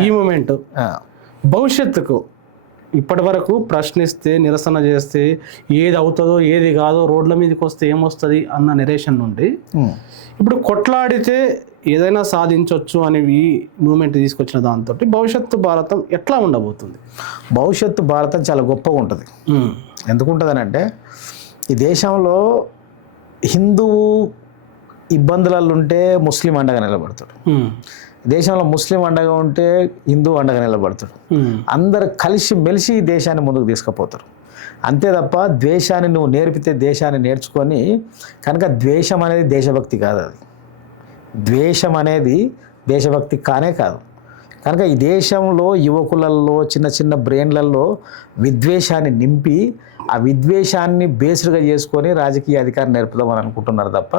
ఈ మూమెంట్ భవిష్యత్తుకు ఇప్పటి వరకు ప్రశ్నిస్తే నిరసన చేస్తే ఏది అవుతుందో ఏది కాదో రోడ్ల మీదకి వస్తే ఏమొస్తుంది అన్న నిరేషన్ నుండి ఇప్పుడు కొట్లాడితే ఏదైనా సాధించవచ్చు అనేవి మూమెంట్ తీసుకొచ్చిన దాంతో భవిష్యత్తు భారతం ఎట్లా ఉండబోతుంది? భవిష్యత్తు భారతం చాలా గొప్పగా ఉంటుంది. ఎందుకుంటుందని అంటే ఈ దేశంలో హిందువు ఇబ్బందులలో ఉంటే ముస్లిం అండగా నిలబడతాడు, దేశంలో ముస్లిం అండగా ఉంటే హిందూ అండగా నిలబడతాడు. అందరు కలిసి మెలిసి ఈ దేశాన్ని ముందుకు తీసుకుపోతారు. అంతే తప్ప ద్వేషాన్ని నువ్వు నేర్పితే దేశాన్ని నేర్చుకొని కనుక ద్వేషం అనేది దేశభక్తి కాదు. అది ద్వేషం అనేది దేశభక్తి కానే కాదు. కనుక ఈ దేశంలో యువకులలో చిన్న చిన్న బ్రెయిన్లలో విద్వేషాన్ని నింపి ఆ విద్వేషాన్ని బేస్డ్గా చేసుకొని రాజకీయ అధికారం నేర్పుదామని అనుకుంటున్నారు తప్ప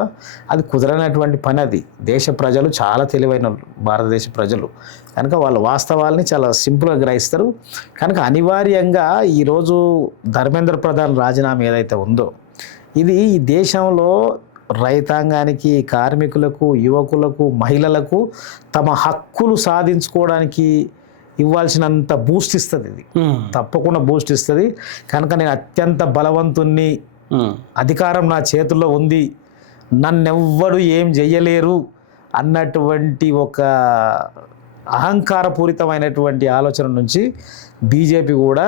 అది కుదరనటువంటి పని. అది దేశ ప్రజలు చాలా తెలివైన భారతదేశ ప్రజలు కనుక వాళ్ళ వాస్తవాల్ని చాలా సింపుల్గా గ్రహిస్తారు. కనుక అనివార్యంగా ఈరోజు ధర్మేంద్ర ప్రధాన్ రాజీనామా ఏదైతే ఉందో ఇది ఈ దేశంలో రైతాంగానికి, కార్మికులకు, యువకులకు, మహిళలకు తమ హక్కులు సాధించుకోవడానికి ఇవ్వాల్సినంత బూస్ట్ ఇస్తుంది. ఇది తప్పకుండా బూస్ట్ ఇస్తుంది. కనుక నేను అత్యంత బలవంతుణ్ణి, అధికారం నా చేతుల్లో ఉంది, నన్నెవ్వడు ఏం చెయ్యలేరు అన్నటువంటి ఒక అహంకారపూరితమైనటువంటి ఆలోచన నుంచి బీజేపీ కూడా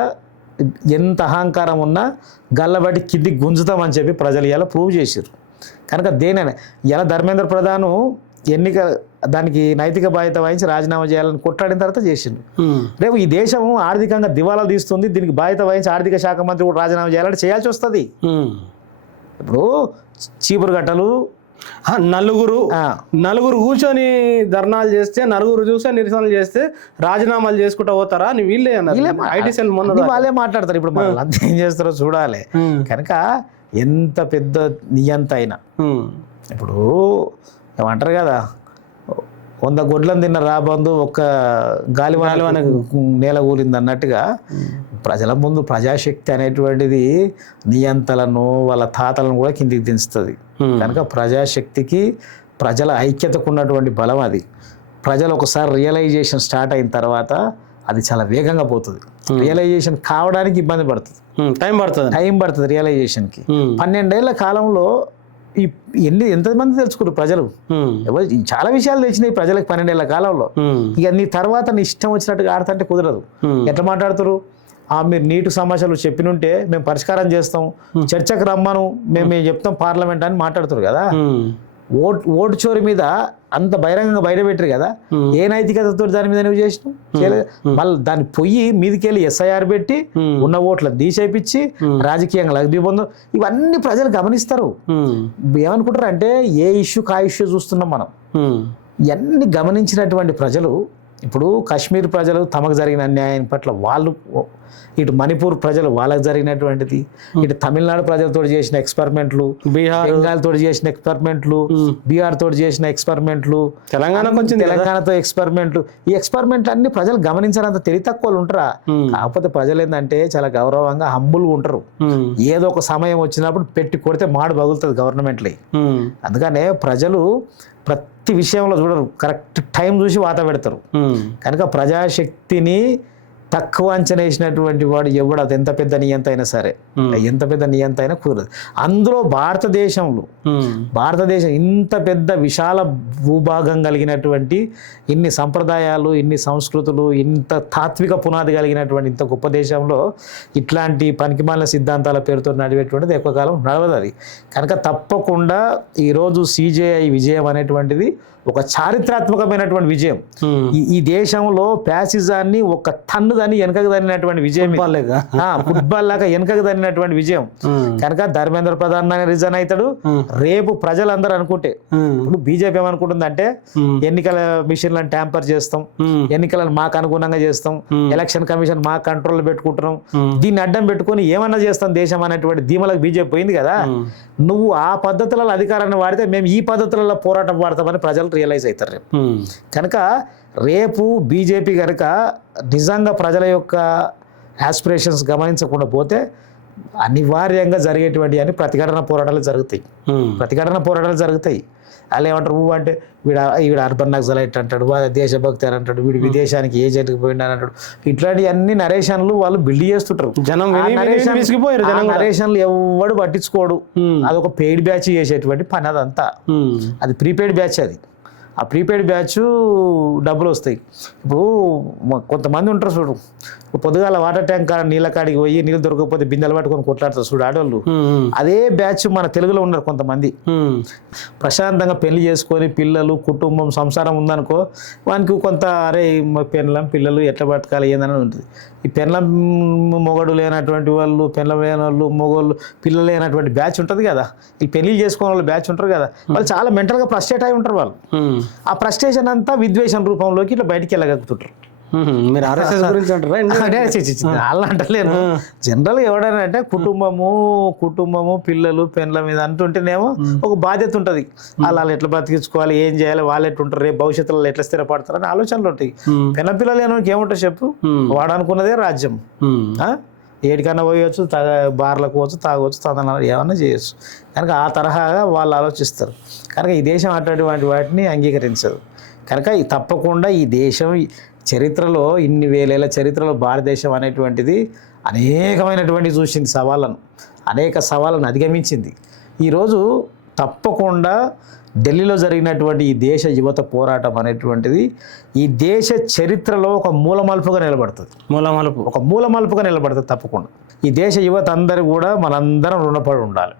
ఎంత అహంకారం ఉన్నా గల్లబడి కిందికి గుంజుతామని చెప్పి ప్రజలు ఇలా ప్రూవ్ చేశారు. కనుక దేనైనా ఇలా ధర్మేంద్ర ప్రధాన్ ఎన్నిక దానికి నైతిక బాధ్యత వహించి రాజీనామా చేయాలని కొట్లాడిన తర్వాత చేసిండు. రేపు ఈ దేశం ఆర్థికంగా దివాలా తీస్తుంది, దీనికి బాధ్యత వహించి ఆర్థిక శాఖ మంత్రి కూడా రాజీనామా చేయాలంటే చేయాల్సి వస్తుంది. ఇప్పుడు చీపురు గట్టలు నలుగురు కూర్చొని ధర్నాలు చేస్తే, నలుగురు చూసే నిరసనలు చేస్తే రాజీనామాలు చేసుకుంటా పోతారా అని వీళ్ళే ఐటీ సెల్ వాళ్ళే మాట్లాడతారు. ఇప్పుడు మనం అంతా ఏం చేస్తారో చూడాలి. కనుక ఎంత పెద్ద నియంత అయినా ఇప్పుడు ఏమంటారు కదా, 100 గొడ్లను తిన్న రాబందు ఒక్క గాలివాన నేల కూలింది అన్నట్టుగా ప్రజల ముందు ప్రజాశక్తి అనేటువంటిది నియంతలను వాళ్ళ తాతలను కూడా కిందికి దించుతుంది. కనుక ప్రజాశక్తికి ప్రజల ఐక్యతకు ఉన్నటువంటి బలం అది. ప్రజలు ఒకసారి రియలైజేషన్ స్టార్ట్ అయిన తర్వాత అది చాలా వేగంగా పోతుంది. రియలైజేషన్ కావడానికి ఇబ్బంది పడుతుంది, టైం పడుతుంది రియలైజేషన్కి. 12 ఏళ్ల కాలంలో ఎంతమంది తెలుసుకున్నారు ప్రజలు? చాలా విషయాలు తెలిసినాయి ప్రజలకు 12 ఏళ్ల కాలంలో. ఇక నీ తర్వాత నీ ఇష్టం వచ్చినట్టుగా ఆడుతుంటే కుదరదు. ఎట్లా మాట్లాడుతారు? మీరు నీటి సమస్యలు చెప్పినుంటే మేము పరిష్కారం చేస్తాం, చర్చకు రమ్మను, మేము చెప్తాం పార్లమెంట్ అని మాట్లాడుతారు కదా. ఓటు చోరీ మీద అంత బహిరంగంగా బయట పెట్టరు కదా. ఏ నైతికతతో దాని మీద నువ్వు చేసినావు? మళ్ళీ దాన్ని పొయ్యి మీదికెళ్ళి ఎస్ఐఆర్ పెట్టి ఉన్న ఓట్లను తీసేపించి రాజకీయంగా లగ్బీ పొందం, ఇవన్నీ ప్రజలు గమనిస్తారు. ఏమనుకుంటారు అంటే ఏ ఇష్యూ కా ఇష్యూ చూస్తున్నాం మనం. ఇవన్నీ గమనించినటువంటి ప్రజలు ఇప్పుడు కాశ్మీర్ ప్రజలు తమకు జరిగిన అన్యాయం పట్ల వాళ్ళు, ఇటు మణిపూర్ ప్రజలు వాళ్ళకి జరిగినటువంటిది, ఇటు తమిళనాడు ప్రజలతో చేసిన ఎక్స్పెరిమెంట్లు, బెంగాల్తో చేసిన ఎక్స్పెరిమెంట్లు, బీహార్ తోటి చేసిన ఎక్స్పెరిమెంట్లు, తెలంగాణతో ఎక్స్పెరిమెంట్లు, ఈ ఎక్స్పెరిమెంట్లు అన్ని ప్రజలు గమనించారంత తెలివి తక్కువలు ఉంటారా? కాకపోతే ప్రజలు ఏంటంటే చాలా గౌరవంగా హంబుల్గా ఉంటారు. ఏదో ఒక సమయం వచ్చినప్పుడు పెట్టి కొడితే మాడు పగులుతుంది గవర్నమెంట్లే. అందుకనే ప్రజలు ప్రతి విషయంలో చూడరు, కరెక్ట్ టైం చూసి వాత పెడతారు. కనుక ప్రజాశక్తిని తక్కువ అంచనా వేసినటువంటి వాడు ఎవడు, అది ఎంత పెద్ద నియంత అయినా సరే, ఎంత పెద్ద నియంత అయినా కుదరదు. అందులో భారతదేశం ఇంత పెద్ద విశాల భూభాగం కలిగినటువంటి, ఇన్ని సంప్రదాయాలు, ఇన్ని సంస్కృతులు, ఇంత తాత్విక పునాది కలిగినటువంటి ఇంత గొప్ప దేశంలో ఇట్లాంటి పనికిమాలిన సిద్ధాంతాల పేరుతో నడివేటువంటిది ఎక్కువ కాలం నడవదు. అది కనుక తప్పకుండా ఈరోజు సిజేఐ విజయం అనేటువంటిది ఒక చారిత్రాత్మకమైనటువంటి విజయం. ఈ దేశంలో ప్యాసిజాన్ని ఒక టన్ను దాన్ని వెనకకు దరినటువంటి విజయం, ఫుట్బాల్ లాగా వెనకకు దరినటువంటి విజయం. కనుక ధర్మేంద్ర ప్రధాన్ రిజైన్ అవుతాడు. రేపు ప్రజలందరూ అనుకుంటే, ఇప్పుడు బీజేపీ ఏమనుకుంటుందంటే ఎన్నికల మిషన్లను ట్యాంపర్ చేస్తాం, ఎన్నికలను మాకు అనుగుణంగా చేస్తాం, ఎలక్షన్ కమిషన్ మా కంట్రోల్లో పెట్టుకుంటున్నాం, దీన్ని అడ్డం పెట్టుకుని ఏమన్నా చేస్తాం దేశం అనేటువంటి ధీమలకు బీజేపీ పోయింది కదా. నువ్వు ఆ పద్ధతులలో అధికారాన్ని వాడితే మేము ఈ పద్ధతులలో పోరాటం వాడతామని ప్రజలు రియలైజ్ అవుతారు రేపు. కనుక రేపు బీజేపీ కనుక నిజంగా ప్రజల యొక్క ఆస్పిరేషన్స్ గమనించకుండా పోతే అనివార్యంగా జరిగేటువంటి అని ప్రతిఘటన పోరాటాలు జరుగుతాయి. వాళ్ళు ఏమంటారు అంటే వీడు అర్బన్ నక్సలైట్ అంటాడు, వాడు దేశభక్తి అని అంటాడు, వీడు విదేశానికి ఏజెంట్కి పోయిండు అని అంటాడు. ఇట్లాంటి అన్ని నరేషన్లు వాళ్ళు బిల్డ్ చేస్తుంటారు. జనం నరేషన్లు ఎవడు పట్టించుకోడు. అదొక పెయిడ్ బ్యాచ్ చేసేటువంటి పని అదంతా. అది ప్రీపెయిడ్ బ్యాచ్. అది ఆ ప్రీపెయిడ్ బ్యాచ్ డబ్బులు వస్తాయి. ఇప్పుడు కొంతమంది ఉంటారు చూడు, పొద్దుగాల వాటర్ ట్యాంక్ కాడ నీళ్ళ కాడికి పోయి నీళ్ళు దొరకకపోతే బిందెలు పట్టుకొని కొట్లాడతారు చూడు ఆడవాళ్ళు. అదే బ్యాచ్ మన తెలుగులో ఉన్నారు కొంతమంది. ప్రశాంతంగా పెళ్లి చేసుకొని పిల్లలు కుటుంబం సంసారం ఉందనుకో, వానికి కొంత అరే పెళ్ళం పిల్లలు ఎట్లా బతకాలి ఏందని ఉంటుంది. ఈ పెళ్ళం మొగడు లేనటువంటి వాళ్ళు, పెళ్ళం లేని వాళ్ళు, మొగోళ్ళు పిల్లలు లేనటువంటి బ్యాచ్ ఉంటుంది కదా, ఈ పెళ్లి చేసుకునే వాళ్ళు బ్యాచ్ ఉంటారు కదా, వాళ్ళు చాలా మెంటల్గా ఫ్రస్ట్రేట్ అయి ఉంటారు. వాళ్ళు ఆ ఫ్రస్ట్రేషన్ అంతా విద్వేషం రూపంలోకి ఇట్లా బయటికి వెళ్ళగలుగుతుంటారు. మీరు ఆర్ఎస్ఎస్ గురించి అంటారా? అలా అంటలేరు. జనరల్ ఎవడైనా అంటే కుటుంబము పిల్లలు పెళ్ళ మీద అంటుంటేనేమో ఒక బాధ్యత ఉంటుంది. వాళ్ళు ఎట్లా బతికించుకోవాలి, ఏం చేయాలి, వాళ్ళు ఎట్లా ఉంటారు, రేపు భవిష్యత్తులో ఎట్లా స్థిరపడతారు అని ఆలోచనలు ఉంటాయి. పెళ్ళ పిల్లలు ఏమో ఏముంటారు చెప్పు, వాడు అనుకున్నదే రాజ్యం. ఏడికన్నా పోయవచ్చు, బార్లకు పోవచ్చు, తాగవచ్చు, ఏమన్నా చేయొచ్చు. కనుక ఆ తరహాగా వాళ్ళు ఆలోచిస్తారు. కనుక ఈ దేశం అటువంటి వాటిని అంగీకరించదు. కనుక తప్పకుండా ఈ దేశం చరిత్రలో ఇన్ని వేలేళ్ల చరిత్రలో భారతదేశం అనేటువంటిది అనేకమైనటువంటి చూసింది సవాళ్ళను, అనేక సవాళ్ళను అధిగమించింది. ఈరోజు తప్పకుండా ఢిల్లీలో జరిగినటువంటి ఈ దేశ యువత పోరాటం అనేటువంటిది ఈ దేశ చరిత్రలో ఒక మూలమలుపుగా నిలబడుతుంది. ఒక మూలమలుపుగా నిలబడుతుంది తప్పకుండా. ఈ దేశ యువత అందరూ కూడా మనందరం రుణపడి ఉండాలి.